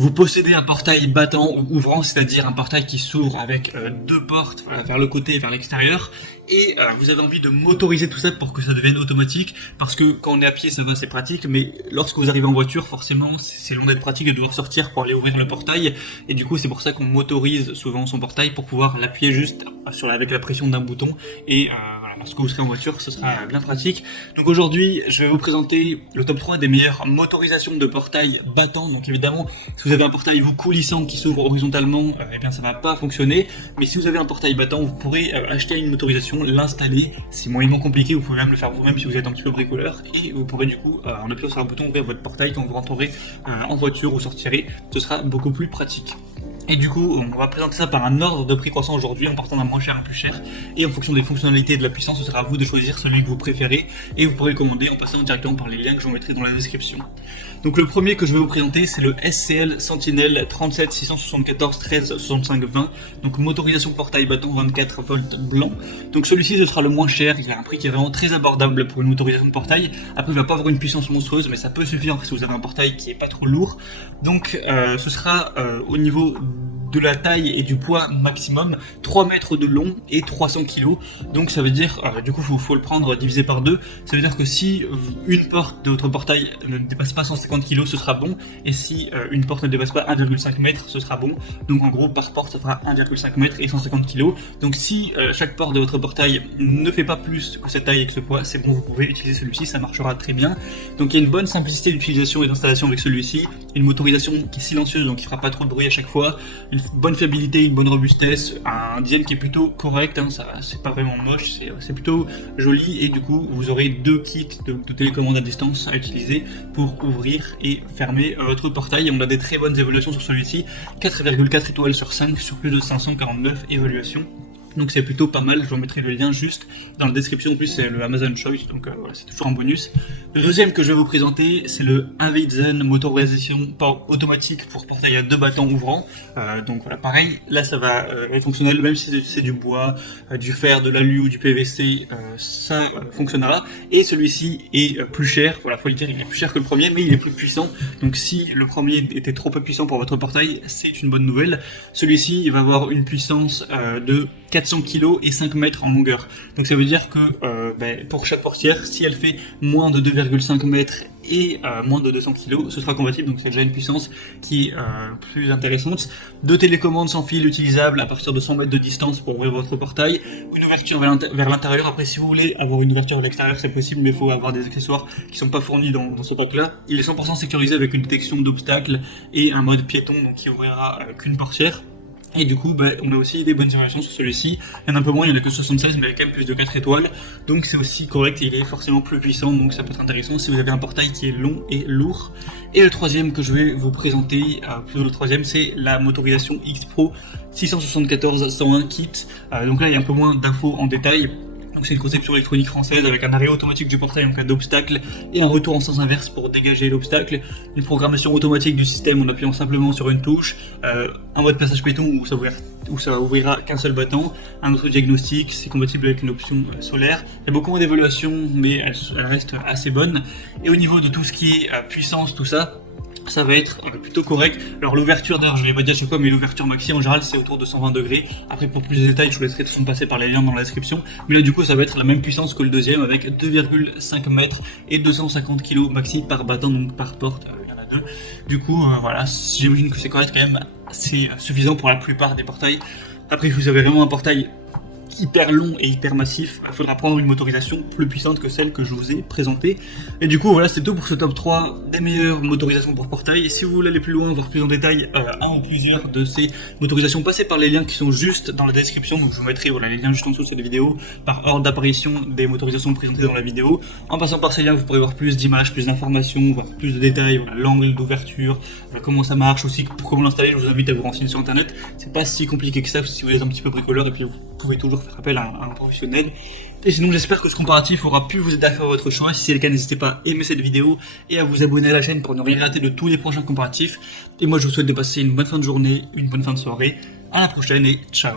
Vous possédez un portail battant ou ouvrant, c'est-à-dire un portail qui s'ouvre avec deux portes vers le côté et vers l'extérieur, et vous avez envie de motoriser tout ça pour que ça devienne automatique, parce que quand on est à pied ça va, c'est pratique, mais lorsque vous arrivez en voiture, forcément c'est loin d'être pratique de devoir sortir pour aller ouvrir le portail, et du coup c'est pour ça qu'on motorise souvent son portail pour pouvoir l'appuyer juste avec la pression d'un bouton, et voilà, lorsque vous serez en voiture ce sera bien pratique. Donc aujourd'hui je vais vous présenter le top 3 des meilleures motorisations de portail battant. Donc évidemment, si vous avez un portail vous coulissant qui s'ouvre horizontalement, eh bien ça va pas fonctionner, mais si vous avez un portail battant, vous pourrez acheter une motorisation, l'installer, c'est moyennement compliqué, vous pouvez même le faire vous-même si vous êtes un petit peu bricoleur, et vous pourrez du coup, en appuyant sur un bouton, ouvrir votre portail quand vous rentrerez en voiture ou sortirez, ce sera beaucoup plus pratique. Et du coup, on va présenter ça par un ordre de prix croissant aujourd'hui, en partant d'un moins cher à un plus cher, et en fonction des fonctionnalités et de la puissance, ce sera à vous de choisir celui que vous préférez, et vous pourrez le commander en passant directement par les liens que je vous mettrai dans la description. Donc le premier que je vais vous présenter, c'est le SCL Sentinel 37 674 13 65 20, donc motorisation portail battant 24 volts blanc. Donc celui-ci ce sera le moins cher, il a un prix qui est vraiment très abordable pour une motorisation de portail. Après il va pas avoir une puissance monstrueuse, mais ça peut suffire si vous avez un portail qui est pas trop lourd. Donc ce sera au niveau de la taille et du poids maximum, 3 mètres de long et 300 kg. Donc ça veut dire, du coup faut le prendre divisé par 2, ça veut dire que si une porte de votre portail ne dépasse pas 150 kg, ce sera bon, et si une porte ne dépasse pas 1,5 m, ce sera bon. Donc en gros par porte ça fera 1,5 m et 150 kg. Donc si chaque porte de votre portail ne fait pas plus que cette taille et que ce poids, c'est bon, vous pouvez utiliser celui-ci, ça marchera très bien. Donc il y a une bonne simplicité d'utilisation et d'installation avec celui-ci, une motorisation qui est silencieuse, donc il fera pas trop de bruit à chaque fois, une bonne fiabilité, une bonne robustesse, un design qui est plutôt correct, hein, ça c'est pas vraiment moche, c'est plutôt joli, et du coup vous aurez deux kits de télécommande à distance à utiliser pour ouvrir et fermer votre portail. Et on a des très bonnes évaluations sur celui-ci, 4,4 étoiles sur 5 sur plus de 549 évaluations. Donc c'est plutôt pas mal, je vous mettrai le lien juste dans la description, en plus c'est le Amazon Choice, donc voilà, c'est toujours un bonus. Le deuxième que je vais vous présenter, c'est le Avizen motorisation automatique pour portail à 2 battants ouvrants. Donc voilà, pareil, là ça va être fonctionnel, même si c'est du bois, du fer, de l'alu ou du PVC, ça fonctionnera. Et celui-ci est plus cher, voilà, faut le dire, il est plus cher que le premier, mais il est plus puissant. Donc si le premier était trop peu puissant pour votre portail, c'est une bonne nouvelle. Celui-ci il va avoir une puissance de 400 kg et 5 mètres en longueur. Donc ça veut dire que pour chaque portière, si elle fait moins de 2,5 mètres et moins de 200 kg, ce sera compatible, donc c'est déjà une puissance qui est plus intéressante. 2 télécommandes sans fil utilisables à partir de 100 mètres de distance pour ouvrir votre portail, une ouverture vers l'intérieur. Après si vous voulez avoir une ouverture à l'extérieur c'est possible, mais il faut avoir des accessoires qui sont pas fournis dans ce pack là. Il est 100% sécurisé avec une détection d'obstacles et un mode piéton, donc qui ouvrira qu'une portière. Et du coup, on a aussi des bonnes évaluations sur celui-ci. Il y en a un peu moins, il n'y en a que 76, mais il y a quand même plus de 4 étoiles. Donc c'est aussi correct et il est forcément plus puissant, donc ça peut être intéressant si vous avez un portail qui est long et lourd. Et le troisième que je vais vous présenter, plutôt le troisième, c'est la motorisation X Pro 674 101 kit. Donc là, il y a un peu moins d'infos en détail. Donc c'est une conception électronique française avec un arrêt automatique du portail en cas d'obstacle et un retour en sens inverse pour dégager l'obstacle, une programmation automatique du système en appuyant simplement sur une touche, un mode passage piéton où ça ouvrira qu'un seul battant, un autre diagnostic, c'est compatible avec une option solaire. Il y a beaucoup moins d'évaluations, mais elle reste assez bonne. Et au niveau de tout ce qui est puissance, tout ça, ça va être plutôt correct. Alors l'ouverture, d'ailleurs je ne l'ai pas dit à chaque fois, mais l'ouverture maxi en général c'est autour de 120 degrés. Après pour plus de détails je vous laisserai passer par les liens dans la description. Mais là du coup ça va être la même puissance que le deuxième avec 2,5 mètres et 250 kg maxi par battant, donc par porte, il y en a 2. Du coup voilà, j'imagine que c'est correct quand même, c'est suffisant pour la plupart des portails. Après si vous avez vraiment un portail hyper long et hyper massif, il faudra prendre une motorisation plus puissante que celle que je vous ai présentée. Et du coup voilà, c'est tout pour ce top 3 des meilleures motorisations pour portail. Et si vous voulez aller plus loin, voir plus en détail un ou plusieurs de ces motorisations, passez par les liens qui sont juste dans la description. Donc je vous mettrai les liens juste en dessous de cette vidéo par ordre d'apparition des motorisations présentées dans la vidéo. En passant par ces liens, vous pourrez voir plus d'images, plus d'informations, voir plus de détails, l'angle d'ouverture, comment ça marche aussi, pour comment l'installer. Je vous invite à vous renseigner sur internet, c'est pas si compliqué que ça si vous êtes un petit peu bricoleur, et puis vous pouvez toujours faire appel à un professionnel. Et sinon j'espère que ce comparatif aura pu vous aider à faire votre choix. Si c'est le cas, n'hésitez pas à aimer cette vidéo et à vous abonner à la chaîne pour ne rien rater de tous les prochains comparatifs. Et moi je vous souhaite de passer une bonne fin de journée, une bonne fin de soirée. À la prochaine et ciao.